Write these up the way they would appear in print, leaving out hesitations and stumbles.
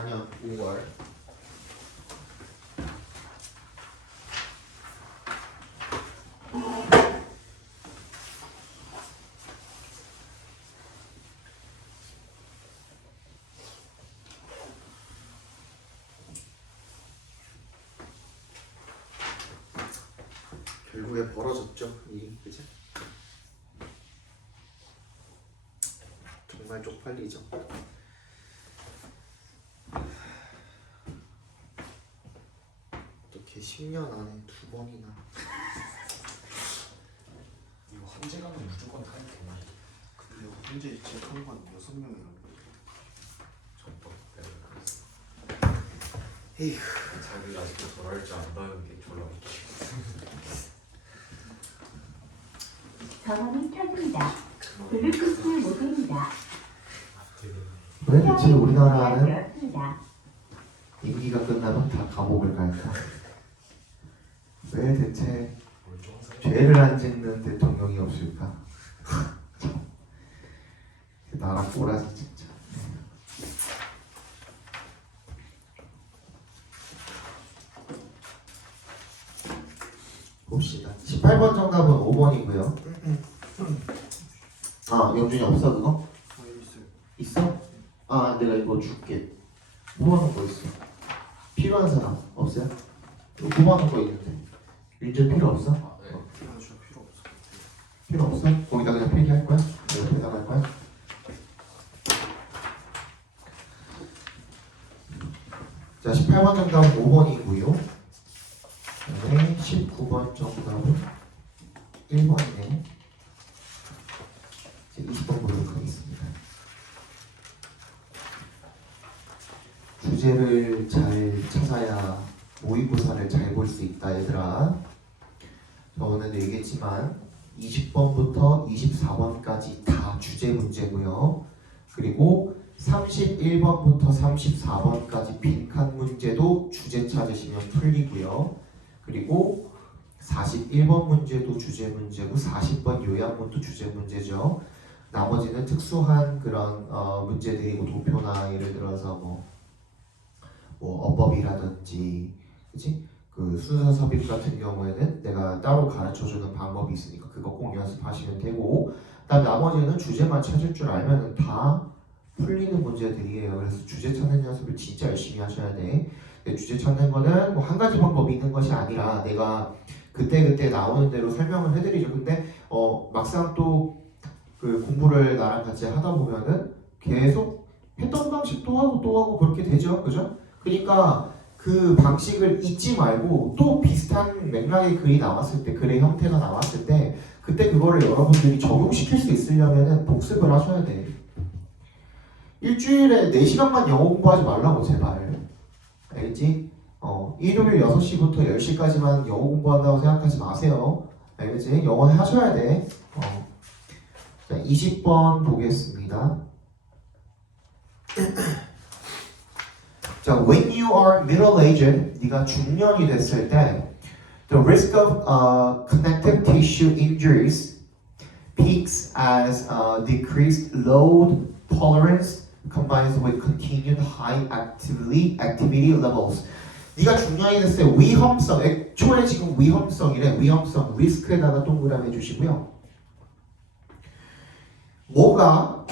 2024년 5월 결국에 벌어졌죠, 일이. 그치? 정말 쪽팔리죠. 어떻게 10년 안에 2번이나. 이거 헌재 가면 무조건 타임 되나? 근데 현재 제한 건 6명이라고. 전법 에휴. 자기가 아직도 저럴 줄 안다는 게 졸라 웃기고. 전원이 켜집니다. 블루투스 모드입니다. 왜 대체 우리나라는 되었습니다. 임기가 끝나면 다 감옥을 갈까? 왜 대체 죄를 안 짓는 대통령이 없을까? 참, 나라 꼬라지 진짜. 봅시다. 18번 정답은 5번이고요. 아, 영준이 없어 그거? 있어? 아, 내가 이거 줄게. 5번은 거 있어. 필요한 사람 없어요? 9번은 거 있는데. 윤재 필요 없어? 아, 네. 필요 없어. 필요 없어? 거기다 그냥 필기할 거야? 옆에다 갈 거야? 자, 18번 정답은 5번이고요. 네, 19번 정답은 1번이네. 이제 20번 보도록 하겠습니다. 주제를 잘 찾아야 모의고사를 잘 볼 수 있다, 얘들아. 저 오늘 얘기했지만 20번부터 24번까지 다 주제 문제고요. 그리고 31번부터 34번까지 빈칸 문제도 주제 찾으시면 풀리고요. 그리고 41번 문제도 주제 문제고 40번 요약문도 주제 문제죠. 나머지는 특수한 그런 문제들이고 도표나 예를 들어서 뭐 어법이라든지, 그치? 그 순서 삽입 같은 경우에는 내가 따로 가르쳐주는 방법이 있으니까 그거 꼭 연습하시면 되고, 그다음 나머지는 주제만 찾을 줄 알면은 다 풀리는 문제들이에요. 그래서 주제 찾는 연습을 진짜 열심히 하셔야 돼. 근데 주제 찾는 거는 뭐 한 가지 방법이 있는 것이 아니라 내가 그때 나오는 대로 설명을 해드리죠. 근데 막상 또 그 공부를 나랑 같이 하다 보면은 계속 했던 방식 또 하고 그렇게 되죠, 그죠? 그러니까 그 방식을 잊지 말고 또 비슷한 맥락의 글이 나왔을 때, 글의 형태가 나왔을 때 그때 그거를 여러분들이 적용시킬 수 있으려면은 복습을 하셔야 돼. 일주일에 4시간만 영어 공부하지 말라고, 제발. 알겠지? 일요일 6시부터 10시까지만 영어 공부한다고 생각하지 마세요. 알겠지? 영어 하셔야 돼. 자, 20번 보겠습니다. 자, when you are middle-aged, 네가 중년이 됐을 때, the risk of connective tissue injuries peaks as decreased load tolerance combines with continued high activity levels. 네가 중년이 됐을 때 위험성, 애초에 지금 위험성이래. 위험성, 리스크에다가 동그라미 해주시고요. 뭐가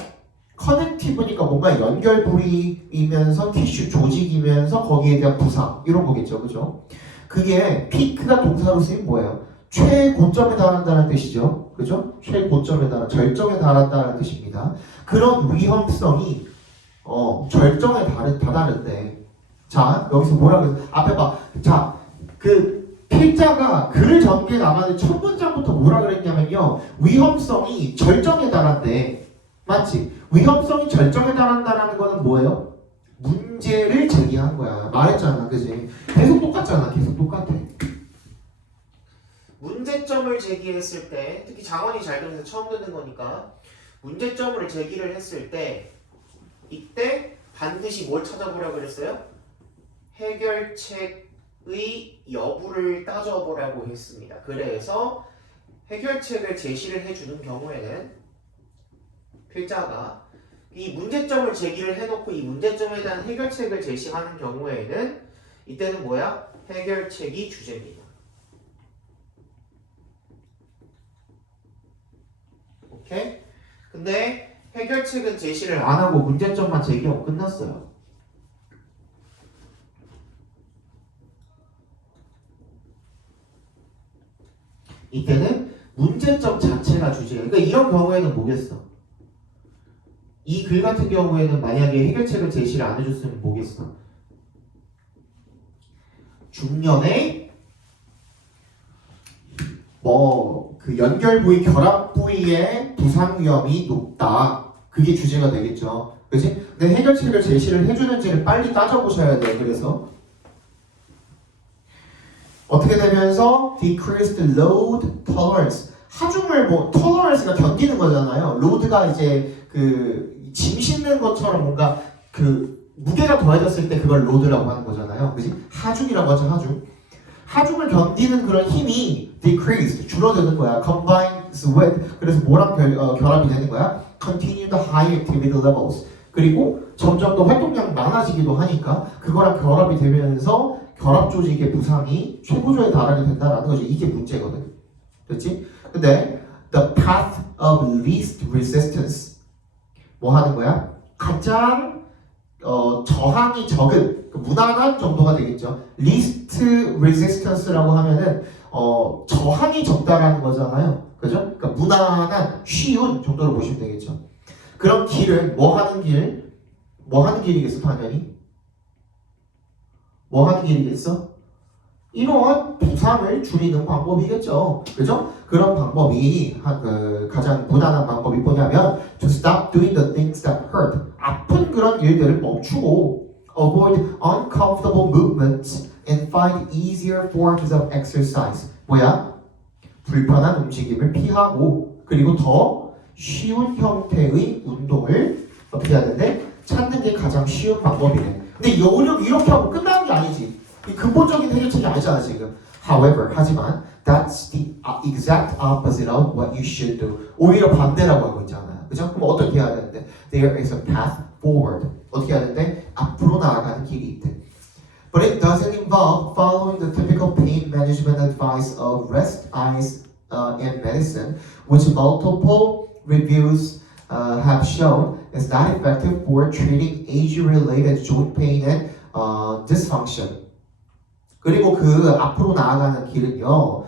커넥티브니까 뭔가 연결부리이면서 티슈, 조직이면서 거기에 대한 부상 이런 거겠죠, 그죠? 그게 피크가 동사로 쓰인 뭐예요? 최고점에 달한다는 뜻이죠, 그죠? 최고점에 달한, 절정에 달한다는 뜻입니다. 그런 위험성이 절정에 다다른데, 자 여기서 뭐라 그랬어? 앞에 봐. 자, 그 필자가 글을 전개에 나가는 첫 문장부터 뭐라 그랬냐면요, 위험성이 절정에 달한대. 맞지? 위험성이 절정에 달한다는 거는 뭐예요? 문제를 제기한 거야. 말했잖아, 그지? 계속 똑같잖아, 계속 똑같아. 문제점을 제기했을 때, 특히 장원이 잘 들으면서 처음 듣는 거니까, 문제점을 제기를 했을 때 이때 반드시 뭘 찾아보라고 그랬어요? 해결책의 여부를 따져보라고 했습니다. 그래서 해결책을 제시를 해주는 경우에는 필자가 이 문제점을 제기를 해놓고 이 문제점에 대한 해결책을 제시하는 경우에는 이때는 뭐야? 해결책이 주제입니다. 오케이? 근데 해결책은 제시를 안 하고 문제점만 제기하고 끝났어요. 이때는 문제점 자체가 주제예요. 그러니까 이런 경우에는 뭐겠어? 이 글 같은 경우에는 만약에 해결책을 제시를 안 해줬으면 뭐겠어? 중년에 그 연결 부위, 결합 부위의 부상 위험이 높다. 그게 주제가 되겠죠. 그치? 근데 해결책을 제시를 해주는지를 빨리 따져보셔야 돼. 그래서 어떻게 되면서 decreased load tolerance. 하중을 tolerance가 견디는 거잖아요. load가 이제 짐 싣는 것처럼 뭔가 무게가 더해졌을 때 그걸 load라고 하는 거잖아요. 그치? 하중이라고 하죠, 하중. 하중을 견디는 그런 힘이 decreased, 줄어드는 거야. combines with, 그래서 뭐랑 결합이 되는 거야? continue the high activity levels. 그리고 점점 더 활동량이 많아지기도 하니까 그거랑 결합이 되면서 결합 조직의 부상이 최고조에 달하게 된다는 거죠. 이게 문제거든. 그렇지? 근데 the path of least resistance 뭐 하는 거야? 가장 저항이 적은 무난한 정도가 되겠죠. least resistance라고 하면은 저항이 적다라는 거잖아요. 그죠? 그러니까 무난한 쉬운 정도로 보시면 되겠죠. 그럼 길은 뭐 하는 길이겠어 당연히? 뭐 하는 길이겠어? 이러한 부상을 줄이는 방법이겠죠. 그죠? 그런 방법이 가장 무난한 방법이 뭐냐면 to stop doing the things that hurt. 아픈 그런 일들을 멈추고 avoid uncomfortable movements and find easier forms of exercise. 뭐야? 불편한 움직임을 피하고 그리고 더 쉬운 형태의 운동을 어떻게 해야 되는데 찾는 게 가장 쉬운 방법이네. 근데 이렇게 하고 끝나는 게 아니지. 이 근본적인 해결책이 아니잖아 지금. However, 하지만 that's the exact opposite of what you should do. 오히려 반대라고 하고 있잖아요. 그죠? 그럼 어떻게 해야 되는데? There is a path forward. 어떻게 해야 되는데? 앞으로 나아가는 길이 있대. But it doesn't involve following the typical pain management advice of rest, ice, and medicine, which multiple reviews have shown is not effective for treating age-related joint pain and dysfunction. 그리고 그 앞으로 나아가는 길은요,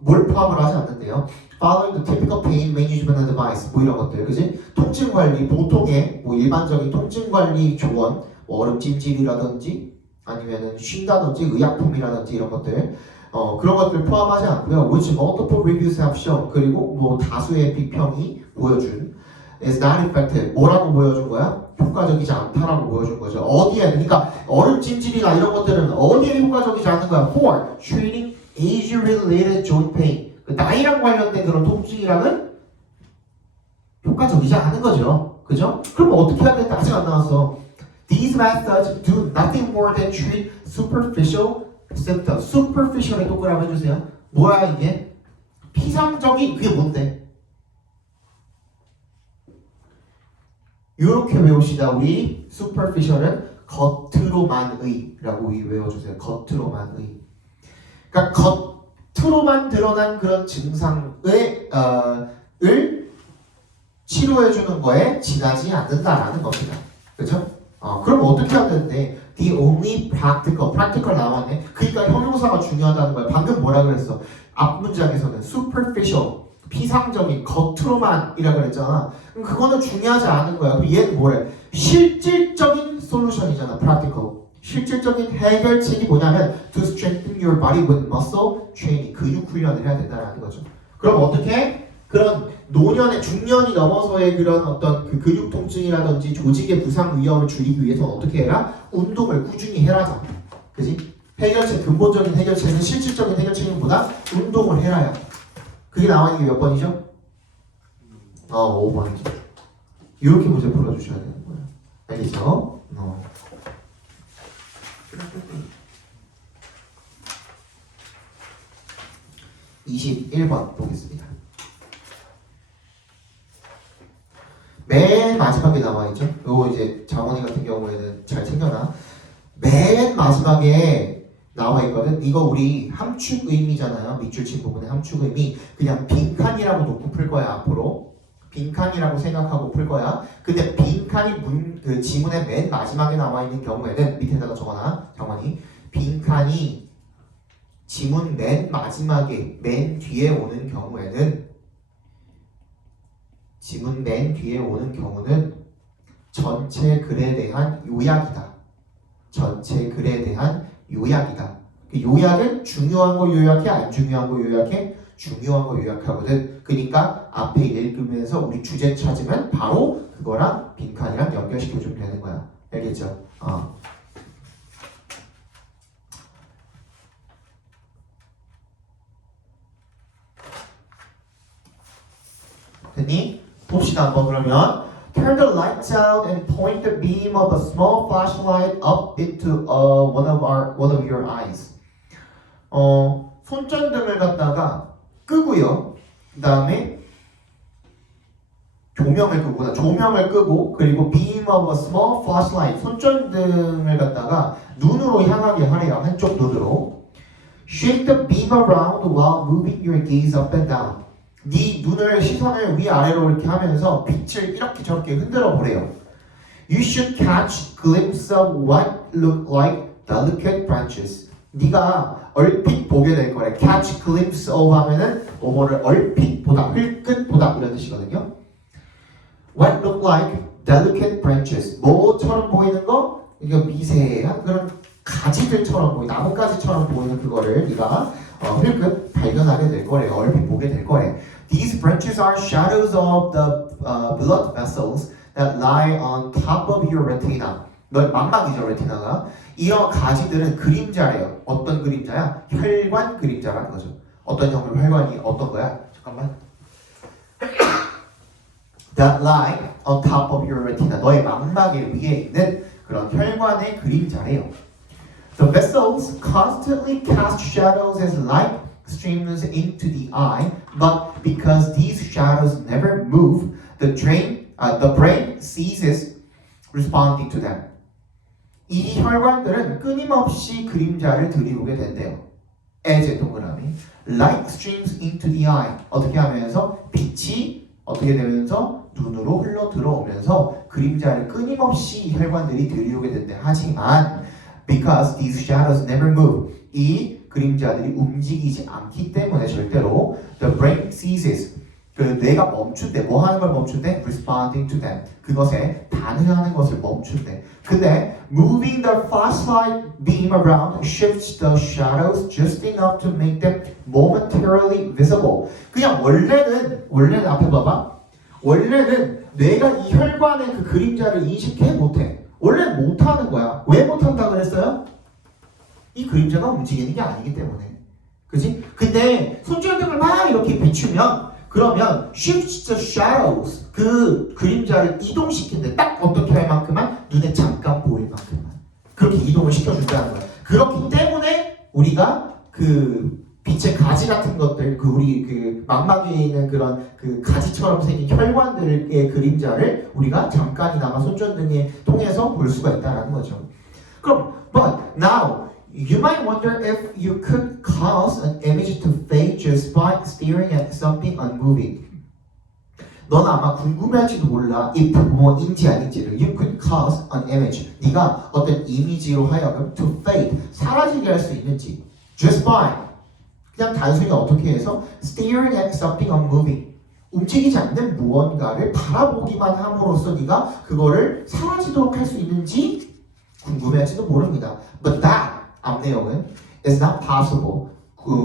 뭘 포함을 하지 않는데요. Following the typical pain management advice, 뭐 이런 것들, 그지? 통증 관리, 보통의 일반적인 통증 관리 조언, 얼음찜질이라든지 아니면은 쉰다든지 의약품이라든지 이런 것들, 그런 것들 포함하지 않고요. Which multiple reviews have shown, 그리고 다수의 비평이 보여준 is not effective. 뭐라고 보여준 거야? 효과적이지 않다라고 보여준 거죠. 어디에? 그러니까 얼음찜질이나 이런 것들은 어디에 효과적이지 않은 거야? For treating age-related joint pain. 나이랑 관련된 그런 통증이랑은 효과적이지 않은 거죠. 그죠? 그럼 어떻게 해야 되는데 아직 안 나왔어. These methods do nothing more than treat superficial symptoms. superficial에 동그라미 해주세요. 뭐야 이게? 피상적인 그게 뭔데? 이렇게 외웁시다. 우리 superficial은 겉으로만의라고 외워주세요. 겉으로만의. 그러니까 겉으로만 드러난 그런 증상을 치료해주는 거에 지나지 않는다라는 겁니다. 그죠? 그럼 어떻게 해야 되는데? The only practical 나왔네. 그러니까 형용사가 중요하다는 거야. 방금 뭐라 그랬어? 앞 문장에서는 superficial, 피상적인, 겉으로만이라 그랬잖아. 그럼 그거는 중요하지 않은 거야. 그럼 얘는 뭐래? 실질적인 솔루션이잖아. practical. 실질적인 해결책이 뭐냐면 to strengthen your body with muscle training. 근육 훈련을 해야 된다는 거죠. 그럼 어떻게? 그런 노년의 중년이 넘어서의 그런 어떤 그 근육 통증이라든지 조직의 부상 위험을 줄이기 위해서는 어떻게 해라? 운동을 꾸준히 해라자. 그지? 해결책, 근본적인 해결책은 실질적인 해결책보다 운동을 해라야. 그게 나와 있는 게 몇 번이죠? 5번이죠. 이렇게 문제 풀어주셔야 되는 거예요. 알겠죠? 21번 보겠습니다. 맨 마지막에 나와 있죠. 요거 이제 장원이 같은 경우에는 잘 챙겨놔. 맨 마지막에 나와 있거든. 이거 우리 함축 의미잖아요. 밑줄친 부분의 함축 의미. 그냥 빈칸이라고 놓고 풀 거야 앞으로. 빈칸이라고 생각하고 풀 거야. 근데 빈칸이 그 지문의 맨 마지막에 나와 있는 경우에는 밑에다가 적어놔. 장원이. 빈칸이 지문 맨 마지막에 맨 뒤에 오는 경우에는 지문 맨 뒤에 오는 경우는 전체 글에 대한 요약이다. 전체 글에 대한 요약이다. 그 요약은 중요한 거 요약해, 안 중요한 거 요약해, 중요한 거 요약하거든. 그러니까 앞에 읽으면서 우리 주제 찾으면 바로 그거랑 빈칸이랑 연결시켜주면 되는 거야. 알겠죠? 됐니? 봅시다 한번 그러면. Turn the lights out and point the beam of a small flashlight up into one of your eyes. 손전등을 갖다가 끄고요. 그 다음에 조명을 끄고 그리고 beam of a small flashlight 손전등을 갖다가 눈으로 향하게 하래요. 한쪽 눈으로. Shake the beam around while moving your gaze up and down. 네 눈을 시선을 위아래로 이렇게 하면서 빛을 이렇게 저렇게 흔들어 보래요. You should catch glimpse of what look like delicate branches. 네가 얼핏 보게 될 거래. Catch glimpse of 하면은 뭐를 얼핏 보다, 흘끗 보다 이런 뜻이거든요. What look like delicate branches. 뭐처럼 보이는 거? 이거 미세한 그런 가지들처럼 보이는 나뭇가지처럼 보이는 그거를 네가 흘끗 발견하게 될 거래요. 얼핏 보게 될 거래. These branches are shadows of the blood vessels that lie on top of your retina. 망막이죠, 레티나가. 이런 가지들은 그림자래요. 어떤 그림자야? 혈관 그림자라는 거죠. 어떤 형을 혈관이 어떤 거야? 잠깐만. That lie on top of your retina. 너의 망막에 위에 있는 그런 혈관의 그림자래요. The vessels constantly cast shadows as light streams into the eye, but because these shadows never move, the brain ceases responding to them. 이 혈관들은 끊임없이 그림자를 들이우게 된대요. as 동그라미 light streams into the eye. 어떻게 하면서 빛이 어떻게 되면서 눈으로 흘러 들어오면서 그림자를 끊임없이 혈관들이 들이우게 된대. 하지만 because these shadows never move. 이 그림자들이 움직이지 않기 때문에 절대로 the brain ceases. 그 뇌가 멈춘대. 뭐 하는 걸 멈춘대? responding to them. 그것에 반응하는 것을 멈춘대. 근데 moving the flashlight beam around shifts the shadows just enough to make them momentarily visible. 그냥 원래는 앞에 봐봐. 원래는 뇌가 이 혈관의 그 그림자를 인식해 못해. 원래는 못하는 거야. 왜 못한다 그랬어요? 이 그림자가 움직이는 게 아니기 때문에. 그지? 근데 손전등을 막 이렇게 비추면 그러면 shifts the shadows 그 그림자를 이동시키는데 딱 어떻게 할 만큼만 눈에 잠깐 보일 만큼만 그렇게 이동을 시켜준다는 거야. 그렇기 때문에 우리가 그 빛의 가지 같은 것들 그 우리 그 망막에 있는 그런 그 가지처럼 생긴 혈관들의 그림자를 우리가 잠깐이나마 손전등에 통해서 볼 수가 있다는 거죠. 그럼 but now you might wonder if you could cause an image to fade just by staring at something unmoving. 넌 아마 궁금해할지도 몰라. if 뭐인지 아닌지를. You could cause an image. 네가 어떤 이미지로 하여금 to fade 사라지게 할 수 있는지. just by 그냥 단순히 어떻게 해서 staring at something unmoving 움직이지 않는 무언가를 바라보기만 함으로써 네가 그거를 사라지도록 할 수 있는지 궁금해할지도 모릅니다. But that 앞 내용은 is not possible.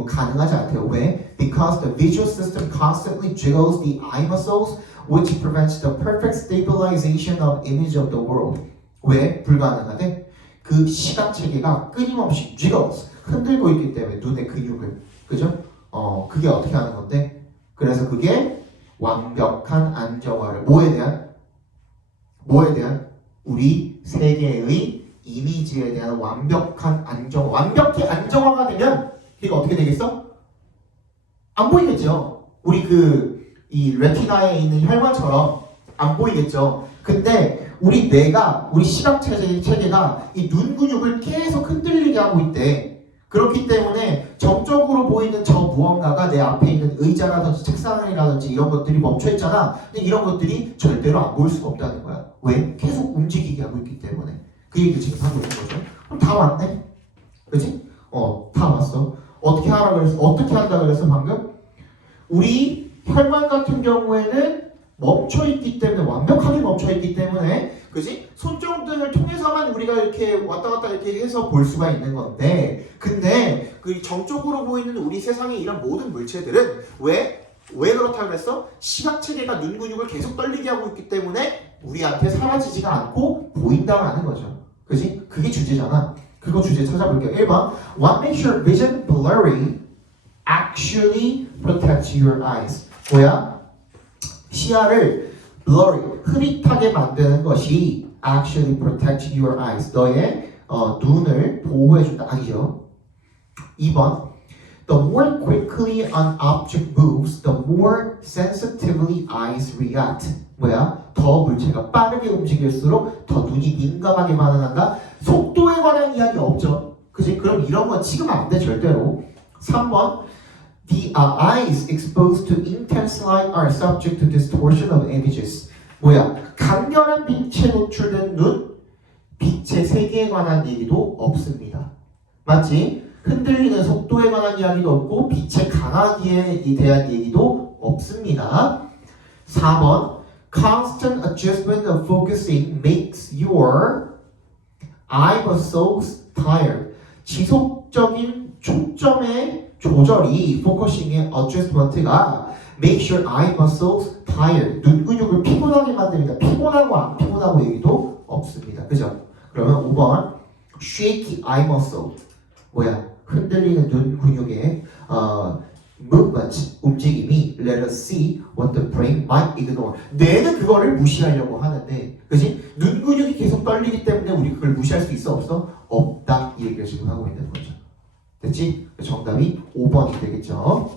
가능하지 않대요. 왜? Because the visual system constantly jiggles the eye muscles, which prevents the perfect stabilization of image of the world. 왜 불가능하대? 그 시각 체계가 끊임없이 jiggles 흔들고 있기 때문에 눈의 근육을, 그죠? 그게 어떻게 하는 건데? 그래서 그게 완벽한 안정화를 뭐에 대한 우리 세계의 이미지에 대한 완벽한 완벽히 안정화가 되면 이게 어떻게 되겠어? 안 보이겠죠. 우리 이 레티나에 있는 혈관처럼 안 보이겠죠. 근데 우리 뇌가 우리 시각 체계가 이 눈 근육을 계속 흔들리게 하고 있대. 그렇기 때문에 정적으로 보이는 저 무언가가 내 앞에 있는 의자라든지 책상이라든지 이런 것들이 멈춰 있잖아. 근데 이런 것들이 절대로 안 보일 수가 없다는 거야. 왜? 계속 움직이게 하고 있기 때문에. 그 얘기를 지금 하고 있는 거죠. 그럼 다 왔네? 그지? 다 왔어. 어떻게 하라 그랬어? 어떻게 한다 그랬어 방금? 우리 혈관 같은 경우에는 멈춰있기 때문에 완벽하게 멈춰있기 때문에 그지? 손정등을 통해서만 우리가 이렇게 왔다 갔다 이렇게 해서 볼 수가 있는 건데 근데 그 정적으로 보이는 우리 세상의 이런 모든 물체들은 왜 그렇다고 그랬어? 시각체계가 눈 근육을 계속 떨리게 하고 있기 때문에 우리한테 사라지지가 않고 보인다라는 거죠. 그지? 그게 주제잖아. 그거 주제 찾아볼게요. 1번 What makes your vision blurry actually protects your eyes? 뭐야? 시야를 blurry, 흐릿하게 만드는 것이 actually protect your eyes. 너의 눈을 보호해준다. 아니죠. 2번 The more quickly an object moves, the more sensitively eyes react. 뭐야? 더 물체가 빠르게 움직일수록 더 눈이 민감하게 반응한다. 속도에 관한 이야기 없죠. 그지? 그럼 이런 건 지금 안 돼 절대로. 3번 The eyes exposed to intense light are subject to distortion of images. 뭐야? 강렬한 빛에 노출된 눈, 빛의 세계에 관한 얘기도 없습니다. 맞지? 흔들리는 속도에 관한 이야기도 없고 빛의 강하기에 대한 얘기도 없습니다. 4번 Constant adjustment of focusing makes your eye muscles tired. 지속적인 초점의 조절이 포커싱의 adjustment가 makes your eye muscles tired. 눈 근육을 피곤하게 만듭니다. 피곤하고 안 피곤하고 얘기도 없습니다. 그죠? 그러면 5번 shaky eye muscle. 뭐야? 흔들리는 눈 근육의 movement, 움직임이 let us see what the brain might ignore. 뇌는 그거를 무시하려고 하는데 그지? 눈 근육이 계속 떨리기 때문에 우리 그걸 무시할 수 있어? 없어? 없다. 이 얘기를 지금 하고 있는 거죠. 됐지? 정답이 5번이 되겠죠.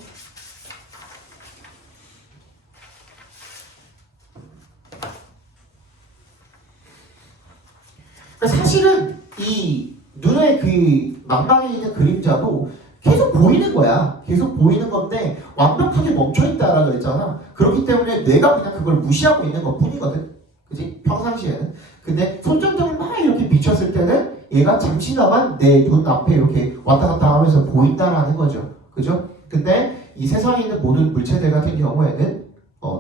사실은 이 눈의 그 망망에 있는 그림자도 계속 보이는 거야. 계속 보이는 건데 완벽하게 멈춰있다라 그랬잖아. 그렇기 때문에 뇌가 그냥 그걸 무시하고 있는 것 뿐이거든. 그지? 평상시에는. 근데 손전등을 막 이렇게 비췄을 때는 얘가 잠시나마 내 눈 앞에 이렇게 왔다 갔다 하면서 보인다라는 거죠. 그죠? 근데 이 세상에 있는 모든 물체들 같은 경우에는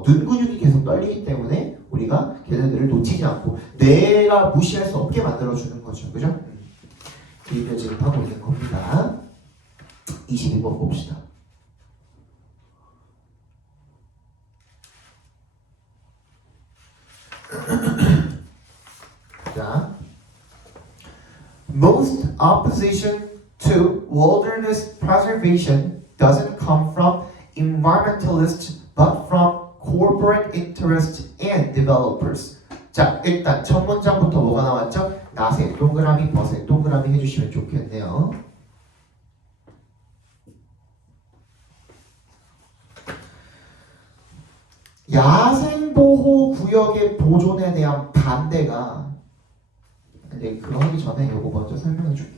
눈 근육이 계속 떨리기 때문에 우리가 걔네들을 놓치지 않고 뇌가 무시할 수 없게 만들어주는 거죠. 그죠? 그 얘기를 지금 하고 있는 겁니다. 22번 봅시다. 자, Most opposition to wilderness preservation doesn't come from environmentalists but from corporate interests and developers. 자, 일단 첫 문장부터 뭐가 나왔죠? 나세, 동그라미, 버세, 동그라미 해주시면 좋겠네요. 야생보호구역의 보존에 대한 반대가 근데 그거 하기 전에 이거 먼저 설명해 줄게.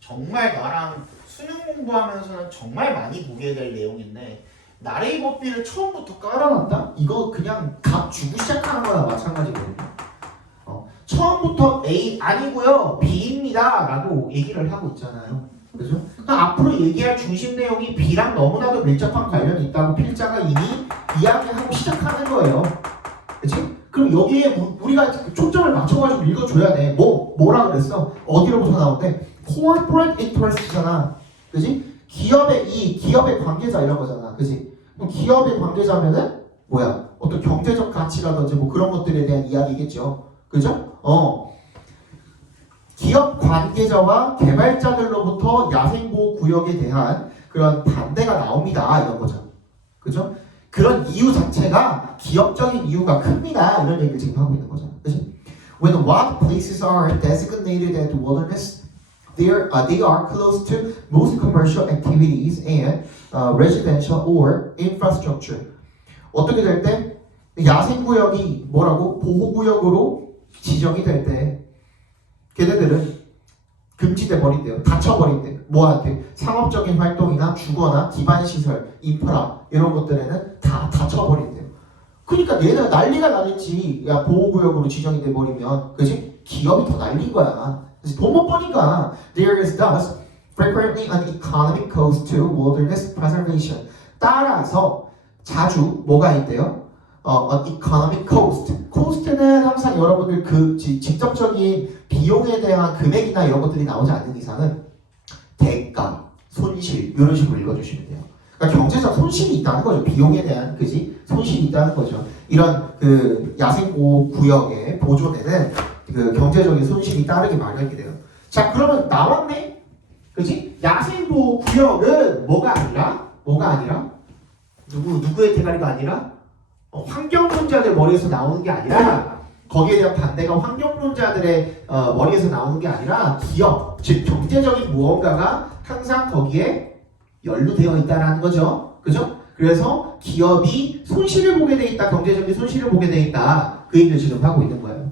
정말 나랑 수능 공부하면서는 정말 많이 보게 될 내용인데 나레이버비를 처음부터 깔아놨다? 이거 그냥 값 주고 시작하는 거나 마찬가지거든요. 처음부터 A 아니고요 B입니다 라고 얘기를 하고 있잖아요. 그죠? 그러니까 앞으로 얘기할 중심 내용이 B랑 너무나도 밀접한 관련이 있다고 필자가 이미 이야기하고 시작하는 거예요. 그치? 그럼 여기에 우리가 초점을 맞춰가지고 읽어줘야 돼. 뭐라 그랬어? 어디로부터 나오는데? corporate interest잖아. 그지? 기업의 관계자 이런 거잖아. 그지? 그럼 기업의 관계자면은 뭐야? 어떤 경제적 가치라든지 뭐 그런 것들에 대한 이야기겠죠. 그죠? 기업 관계자와 개발자들로부터 야생보호구역에 대한 그런 반대가 나옵니다. 이런 거죠. 그죠? 그런 이유 자체가 기업적인 이유가 큽니다. 이런 얘기를 지금 하고 있는 거죠. 그지? When what places are designated as wilderness, they are close to most commercial activities and residential or infrastructure. 어떻게 될 때? 야생구역이 뭐라고? 보호구역으로 지정이 될 때 걔네들은 금지돼 버린대요. 닫혀 버린대요. 뭐한테? 상업적인 활동이나 주거나 기반시설, 인프라 이런 것들에는 다 닫혀 버린대요. 그러니까 얘네가 난리가 나겠지. 야, 보호구역으로 지정이 돼 버리면, 그지? 기업이 더 난린 거야. 그래서 돈 못 버니까. There is thus frequently an economic cost to wilderness preservation. 따라서 자주 뭐가 있대요? an economic cost. cost는 항상 여러분들 그 직접적인 비용에 대한 금액이나 이런 것들이 나오지 않는 이상은 대가, 손실 이런 식으로 읽어주시면 돼요. 그러니까 경제적 손실이 있다는 거죠. 비용에 대한 그지 손실이 있다는 거죠. 이런 그 야생보호 구역의 보존에는 그 경제적인 손실이 따르기 마련이 돼요. 자, 그러면 나왔네, 그지? 야생보호 구역은 뭐가 아니라 누구의 대가리가 아니라 환경론자들 머리에서 나오는 게 아니라 거기에 대한 반대가 환경론자들의 머리에서 나오는 게 아니라 기업, 즉 경제적인 무언가가 항상 거기에 연루되어 있다라는 거죠. 그죠? 그래서 기업이 손실을 보게 돼 있다, 경제적인 손실을 보게 돼 있다. 그 얘기를 지금 하고 있는 거예요.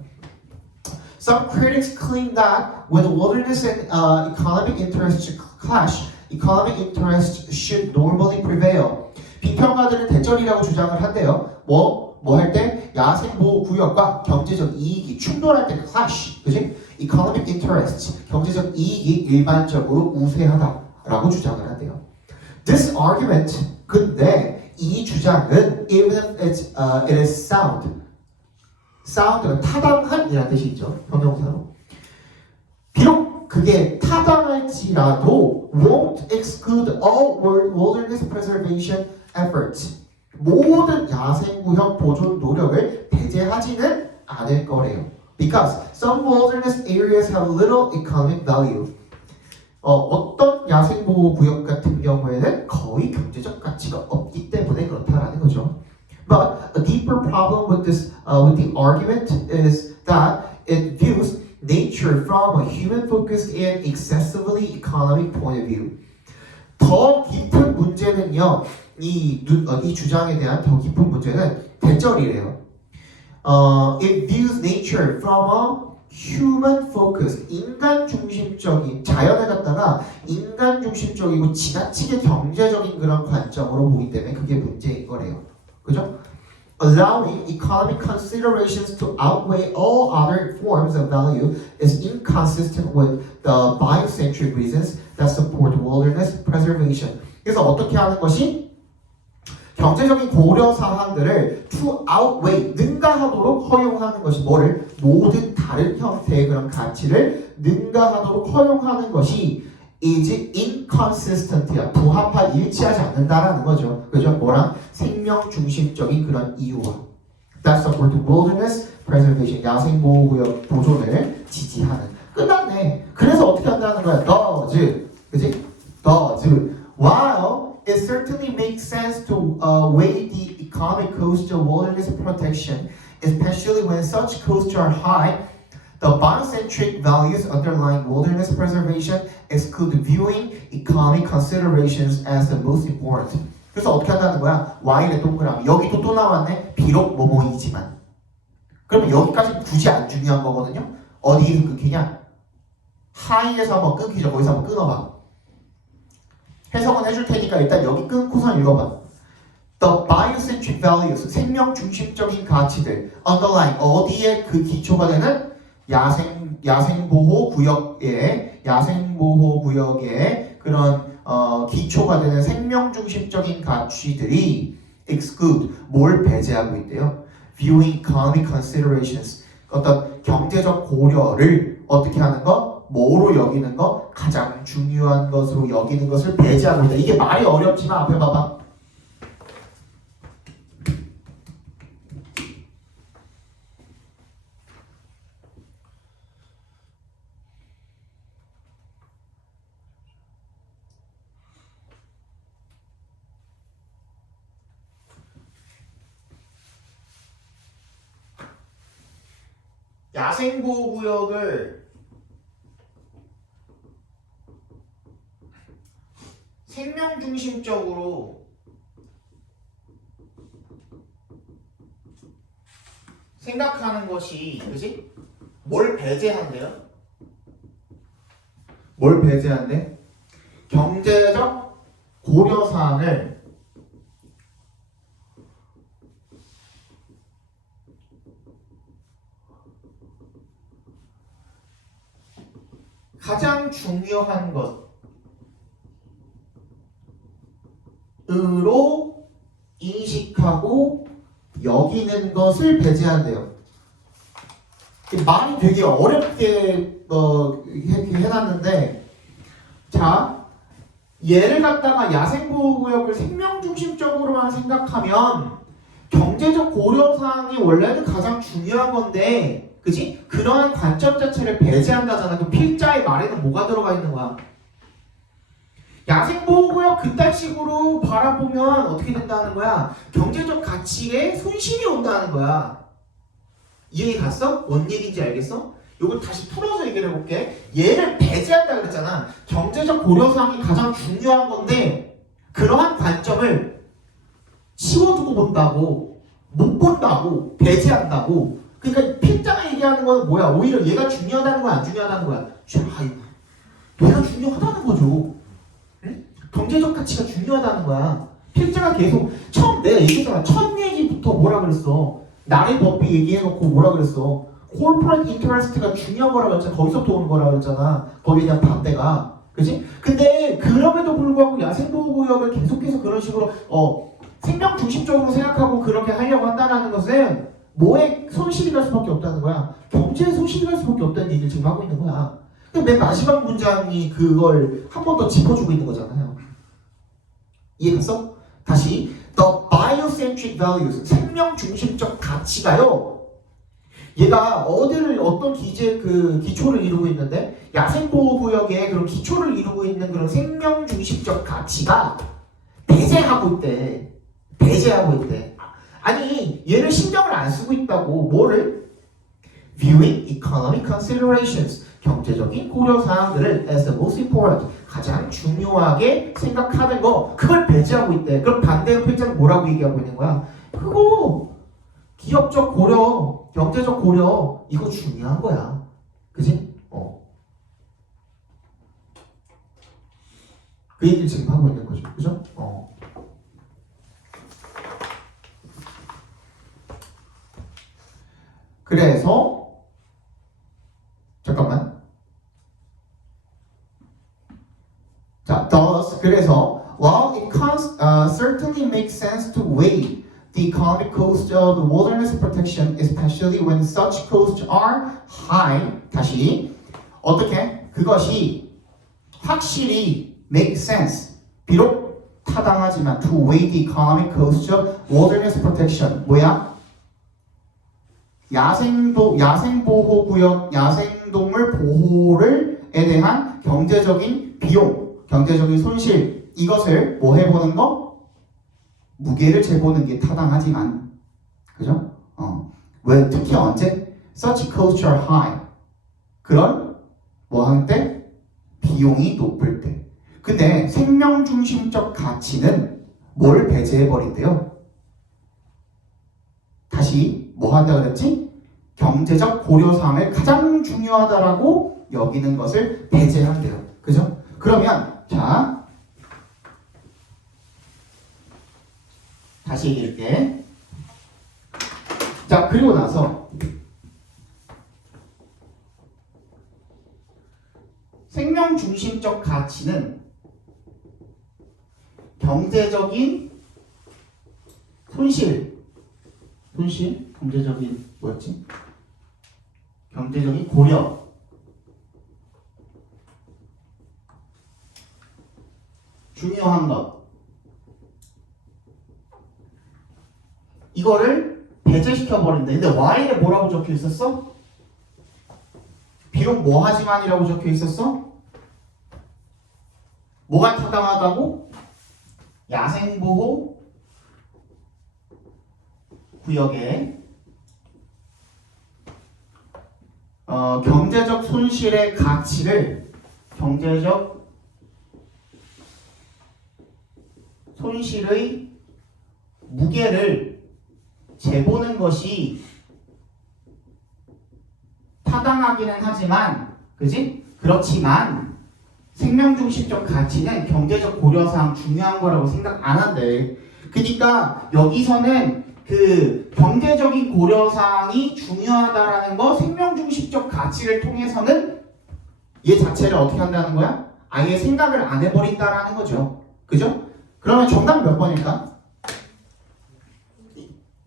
Some critics claim that when wilderness and economic interests clash, economic interests should normally prevail. 비평가들은 대절이라고 주장을 한대요. 뭐 할 때? 야생보호구역과 경제적 이익이 충돌할 때 clash, 그지? economic interests, 경제적 이익이 일반적으로 우세하다라고 주장을 한대요. This argument, 근데 이 주장은 even if it is sound, sound는 타당한이라는 뜻이 있죠. 형용사로. 비록 그게 타당할지라도 won't exclude all wilderness preservation efforts. 모든 야생구역 보존 노력을 배제하지는 않을 거래요. Because some wilderness areas have little economic value. 어떤 야생보호구역 같은 경우에는 거의 경제적 가치가 없기 때문에 그렇다라는 거죠. But a deeper problem with this, with the argument is that it views nature from a human-focused and excessively economic point of view. 더 깊은 문제는요, 이 주장에 대한 더 깊은 문제는 대절이래요. It views nature from a human-focused, 인간 중심적인, 자연을 갖다가 인간 중심적이고 지나치게 경제적인 그런 관점으로 보기 때문에 그게 문제인 거래요. 그죠? Allowing economic considerations to outweigh all other forms of value is inconsistent with the biocentric reasons that support wilderness preservation. 그래서 어떻게 하는 것이? 경제적인 고려 사항들을 to outweigh, 능가하도록 허용하는 것이 뭐를? 모든 다른 형태의 그런 가치를 능가하도록 허용하는 것이 is inconsistent야, 부합하 일치하지 않는다라는 거죠. 그죠? 뭐랑? 생명 중심적인 그런 이유와 that support wilderness preservation, 야생보호구역 보존을 지지하는. 끝났네. 그래서 어떻게 한다는 거야? does, 그지? does. While it certainly makes sense to weigh the economic cost of wilderness protection, especially when such costs are high, the biocentric values underlying wilderness preservation exclude viewing economic considerations as the most important. 그래서 어떻게 한다는 거야? Y의 동그라미. 여기도 또 나왔네. 비록 뭐뭐이지만. 그러면 여기까지 굳이 안 중요한 거거든요. 어디에서 끊기냐? 하이에서 한번 끊기죠. 거기서 한번 끊어봐. 해석은 해줄 테니까 일단 여기 끊고선 읽어봐. The biocentric values, 생명 중심적인 가치들, underlying, 어디에 그 기초가 되는? 야생보호구역의 그런 기초가 되는 생명 중심적인 가치들이 exclude, 뭘 배제하고 있대요? Viewing economic considerations, 어떤 경제적 고려를 어떻게 하는 거? 뭐로 여기는 거? 가장 중요한 것으로 여기는 것을 배제하고 있다. 이게 말이 어렵지만 앞에 봐봐. 야생보호구역을 생명 중심적으로 생각하는 것이 그지? 뭘 배제한대요? 뭘 배제한대? 경제적 고려사항을 가장 중요한 것으로 인식하고 여기는 것을 배제한대요. 말이 되게 어렵게 해놨는데, 자, 얘를 갖다가 야생보호구역을 생명중심적으로만 생각하면 경제적 고려사항이 원래는 가장 중요한 건데, 그치? 그러한 관점 자체를 배제한다잖아. 그 필자의 말에는 뭐가 들어가 있는 거야? 야생보호구역 그딴 식으로 바라보면 어떻게 된다는 거야? 경제적 가치에 손실이 온다는 거야. 이해 갔어? 뭔 얘기인지 알겠어? 이걸 다시 풀어서 얘기를 해볼게. 얘를 배제한다 그랬잖아. 경제적 고려사항이 가장 중요한 건데 그러한 관점을 치워두고 본다고, 못 본다고, 배제한다고. 그러니까 필자가 얘기하는 건 뭐야? 오히려 얘가 중요하다는 거야, 안 중요하다는 거야? 얘가 중요하다는 거죠. 응? 경제적 가치가 중요하다는 거야. 필자가 계속 처음 내가 얘기했잖아. 첫 얘기부터 뭐라 그랬어? 나의 법비 얘기해놓고 뭐라 그랬어? corporate interest가 중요한 거라고 했잖아. 거기서부터 오는 거라고 했잖아. 거기에 대한 반대가. 그치? 근데 그럼에도 불구하고 야생보호구역을 계속해서 그런 식으로 생명 중심적으로 생각하고 그렇게 하려고 한다는 것은 뭐에 손실이 갈 수밖에 없다는 거야. 경제에 손실이 갈 수밖에 없다는 얘기를 지금 하고 있는 거야. 근데 맨 마지막 문장이 그걸 한 번 더 짚어주고 있는 거잖아요. 이해 갔어? 다시 The biocentric values, 생명 중심적 가치가요. 얘가 어떤 기초를 이루고 있는데 야생보호구역에 그런 기초를 이루고 있는 그런 생명 중심적 가치가 배제하고 있대. 배제하고 있대. 아니 얘를 신경을 안 쓰고 있다고. 뭐를? Viewing economic considerations, 경제적인 고려사항들을 as the most important, 가장 중요하게 생각하는 거, 그걸 배제하고 있대. 그럼 반대의 필자는 뭐라고 얘기하고 있는 거야? 그거 기업적 고려, 경제적 고려, 이거 중요한 거야. 그지? 그 얘기를 지금 하고 있는 거죠. 그죠? 그래서 잠깐만. 자, thus 그래서 while it certainly makes sense to weigh the economic cost of wilderness protection, especially when such costs are high. 다시 어떻게? 그것이 확실히 make sense. 비록 타당하지만 to weigh the economic cost of wilderness protection. 뭐야? 야생보호구역, 야생동물 보호를에 대한 경제적인 비용, 경제적인 손실, 이것을 뭐 해보는 거? 무게를 재보는 게 타당하지만, 그죠? 왜 특히 언제? Such costs are high. 그런 뭐 하는 때? 비용이 높을 때. 근데 생명 중심적 가치는 뭘 배제해버린대요? 다시 뭐 한다 그랬지? 경제적 고려사항을 가장 중요하다라고 여기는 것을 배제한대요. 그죠? 그러면 자 다시 얘기할게. 자 그리고 나서 생명 중심적 가치는 경제적인 손실, 경제적인 뭐였지? 경제적인 고려, 중요한 것, 이거를 배제시켜 버린다. 근데 Y에 뭐라고 적혀 있었어? 비록 뭐 하지만이라고 적혀 있었어? 뭐가 타당하다고? 야생보호 구역에 경제적 손실의 가치를, 경제적 손실의 무게를 재보는 것이 타당하기는 하지만, 그지? 그렇지만 생명중심적 가치는 경제적 고려상 중요한 거라고 생각 안 한대. 그러니까 여기서는 그 경제적인 고려사항이 중요하다라는 거, 생명중심적 가치를 통해서는 얘 자체를 어떻게 한다는 거야? 아예 생각을 안 해버린다라는 거죠. 그죠? 그러면 정답 몇 번일까?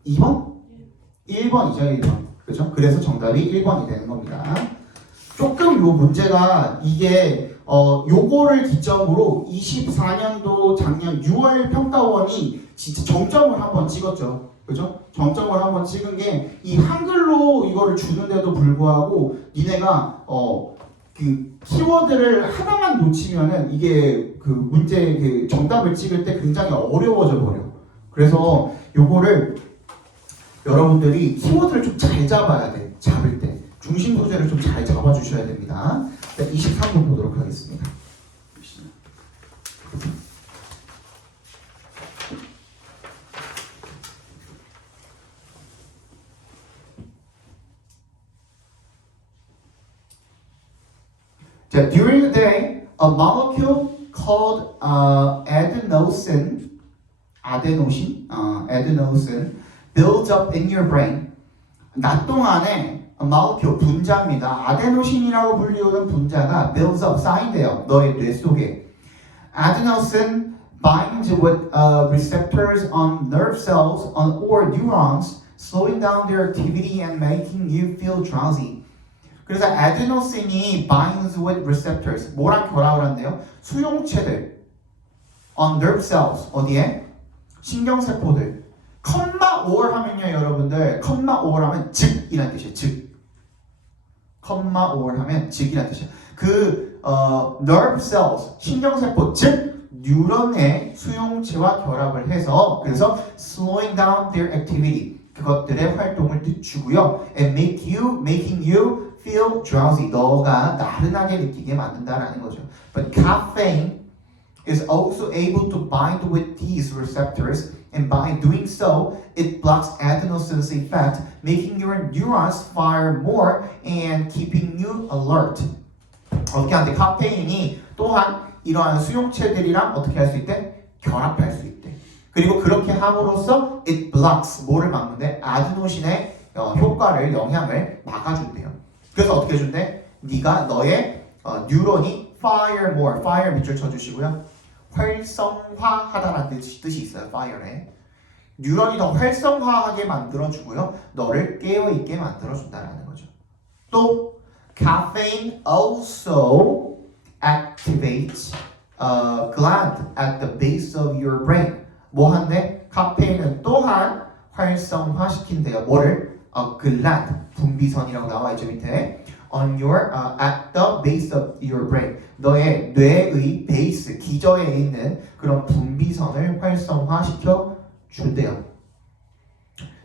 2번? 1번이죠, 1번. 그죠? 그래서 정답이 1번이 되는 겁니다. 조금 요 문제가 이게 요거를 기점으로 24년도 작년 6월 평가원이 진짜 정점을 한번 찍었죠. 그죠? 정점을 한번 찍은 게 이 한글로 이거를 주는데도 불구하고 니네가 그 키워드를 하나만 놓치면은 이게 그 문제 그 정답을 찍을 때 굉장히 어려워져 버려. 그래서 요거를 여러분들이 키워드를 좀 잘 잡아야 돼. 잡을 때 중심 소재를 좀 잘 잡아주셔야 됩니다. 23번 보도록 하겠습니다. 자, during the day, a molecule called adenosine builds up in your brain. 낮 동안에 molecule 분자입니다. 아데노신이라고 불리우는 분자가 builds up 쌓인대요. 너의 뇌 속에. Adenosine binds with receptors on nerve cells or neurons, slowing down their activity and making you feel drowsy. 그래서 adenosine binds with receptors. 뭐랑 결합을 한대요? 수용체들. On nerve cells. 어디에? 신경세포들. 컴마 or 하면요, 여러분들. 컴마 or 하면 즉이란 뜻이에요. 즉. 컴마 or 하면 즉이란 뜻이에요. 그 nerve cells, 신경세포, 즉 뉴런의 수용체와 결합을 해서 그래서 slowing down their activity. 그것들의 활동을 늦추고요. And making you feel drowsy. 너가 나른하게 느끼게 만든다라는 거죠. But caffeine is also able to bind with these receptors, and by doing so, it blocks adenosine's effect, making your neurons fire more and keeping you alert. 어떻게 하는데 카페인이 또한 이러한 수용체들이랑 어떻게 할 수 있대? 결합할 수 있대. 그리고 그렇게 함으로써 it blocks 뭐를 막는데 아데노신의 효과를 영향을 막아준대요. 그래서 어떻게 해준대? 네가 너의 뉴런이 fire more, fire 밑줄 쳐주시고요. 활성화하다라는 뜻이 있어요. fire에. 뉴런이 더 활성화하게 만들어주고요. 너를 깨어있게 만들어준다라는 거죠. 또 caffeine also activates gland at the base of your brain. 뭐 한데? 카페인은 또한 활성화시킨대요. 뭐를? gland, 분비선이라고 나와있죠 밑에. On your at the base of your brain. 너의 뇌의 베이스, 기저에 있는 그런 분비선을 활성화시켜 준대요.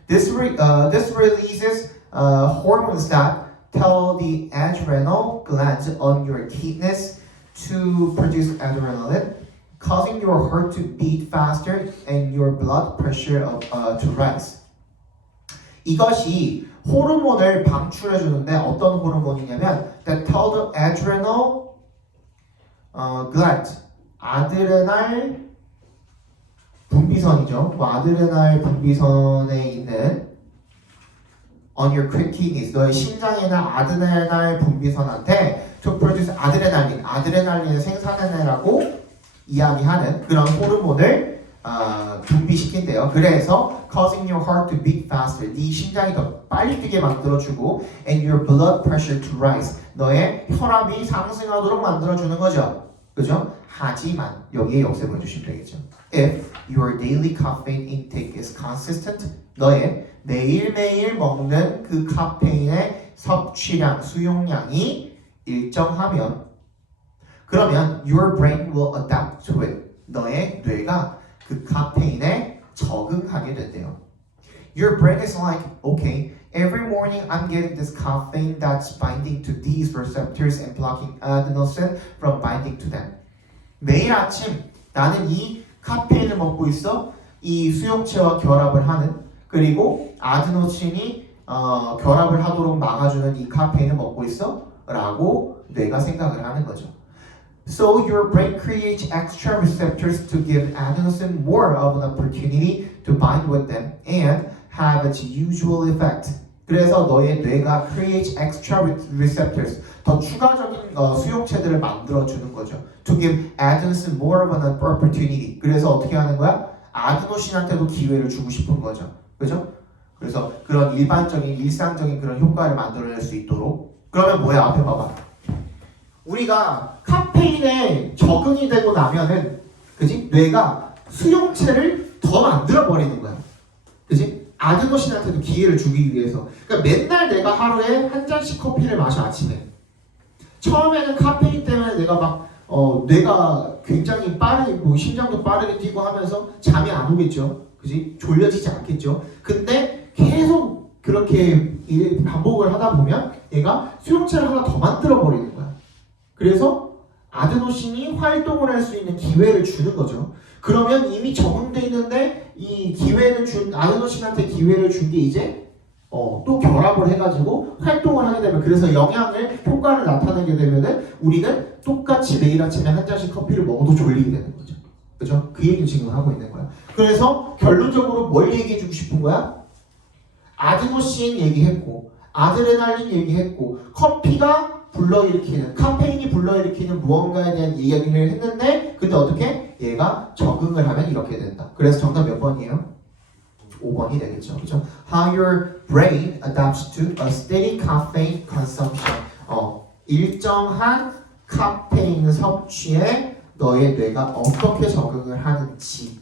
This releases hormones that tell the adrenal glands on your kidneys to produce adrenaline, causing your heart to beat faster and your blood pressure to rise. 이것이 호르몬을 방출해 주는데 어떤 호르몬이냐면 that tell the adrenal gland, 아드레날 분비선이죠. 그 아드레날 분비선에 있는 on your kidneys, 너의 심장에는 아드레날 분비선한테 to produce 아드레날린, 아드레날린을 생산해내라고 이야기하는 그런 호르몬을 분비시킨대요. 그래서 causing your heart to beat faster, 네 심장이 더 빨리 뛰게 만들어주고 and your blood pressure to rise, 너의 혈압이 상승하도록 만들어주는 거죠. 그죠? 하지만 여기에 역습을 해주시면 되겠죠. If your daily caffeine intake is consistent, 너의 매일매일 먹는 그 카페인의 섭취량, 수용량이 일정하면 그러면 your brain will adapt to it. 너의 뇌가 그 카페인에 적응하게 된대요. Your brain is like, okay, every morning I'm getting this caffeine that's binding to these receptors and blocking adenosine from binding to them. 매일 아침 나는 이 카페인을 먹고 있어. 이 수용체와 결합을 하는, 그리고 아드노신이 결합을 하도록 막아주는 이 카페인을 먹고 있어? 라고 뇌가 생각을 하는 거죠. So your brain creates extra receptors to give adenosine more of an opportunity to bind with them and have its usual effect. 그래서 너의 뇌가 creates extra receptors, 더 추가적인 수용체들을 만들어주는 거죠. To give adenosine more of an opportunity. 그래서 어떻게 하는 거야? 아데노신한테도 기회를 주고 싶은 거죠. 그죠? 그래서 그런 일반적인 일상적인 그런 효과를 만들어낼 수 있도록. 그러면 뭐야? 앞에 봐봐. 우리가 카페인에 적응이 되고 나면은, 그지? 뇌가 수용체를 더 만들어 버리는 거야. 그지? 아데노신한테도 기회를 주기 위해서. 그러니까 맨날 내가 하루에 한 잔씩 커피를 마셔, 아침에. 처음에는 카페인 때문에 내가 막 뇌가 굉장히 빠르고 심장도 빠르게 뛰고 하면서 잠이 안 오겠죠. 그지? 졸려지지 않겠죠. 근데 계속 그렇게 반복을 하다 보면 얘가 수용체를 하나 더 만들어 버리는 거야. 그래서 아데노신이 활동을 할 수 있는 기회를 주는 거죠. 그러면 이미 적응돼 있는데 이 기회를 준 아데노신한테 기회를 준 게 이제 또 결합을 해가지고 활동을 하게 되면, 그래서 영향을 효과를 나타내게 되면은 우리는 똑같이 매일 아침에 한 잔씩 커피를 먹어도 졸리게 되는 거죠. 그죠? 그 얘기를 지금 하고 있는 거야. 그래서 결론적으로 뭘 얘기해주고 싶은 거야? 아데노신 얘기했고, 아드레날린 얘기했고, 커피가 불러일으키는, 카페인이 불러일으키는 무언가에 대한 이야기를 했는데, 근데 어떻게? 얘가 적응을 하면 이렇게 된다. 그래서 정답 몇 번이에요? 5번이 되겠죠. 그죠? How your brain adapts to a steady caffeine consumption. 일정한 카페인 섭취에 너의 뇌가 어떻게 적응을 하는지.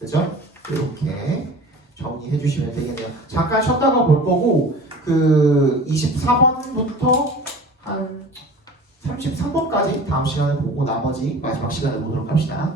그죠? 이렇게 정리해 주시면 되겠네요. 잠깐 쉬었다가 볼 거고, 그 24번부터 한 33번까지 다음 시간에 보고 나머지 마지막 시간에 보도록 합시다.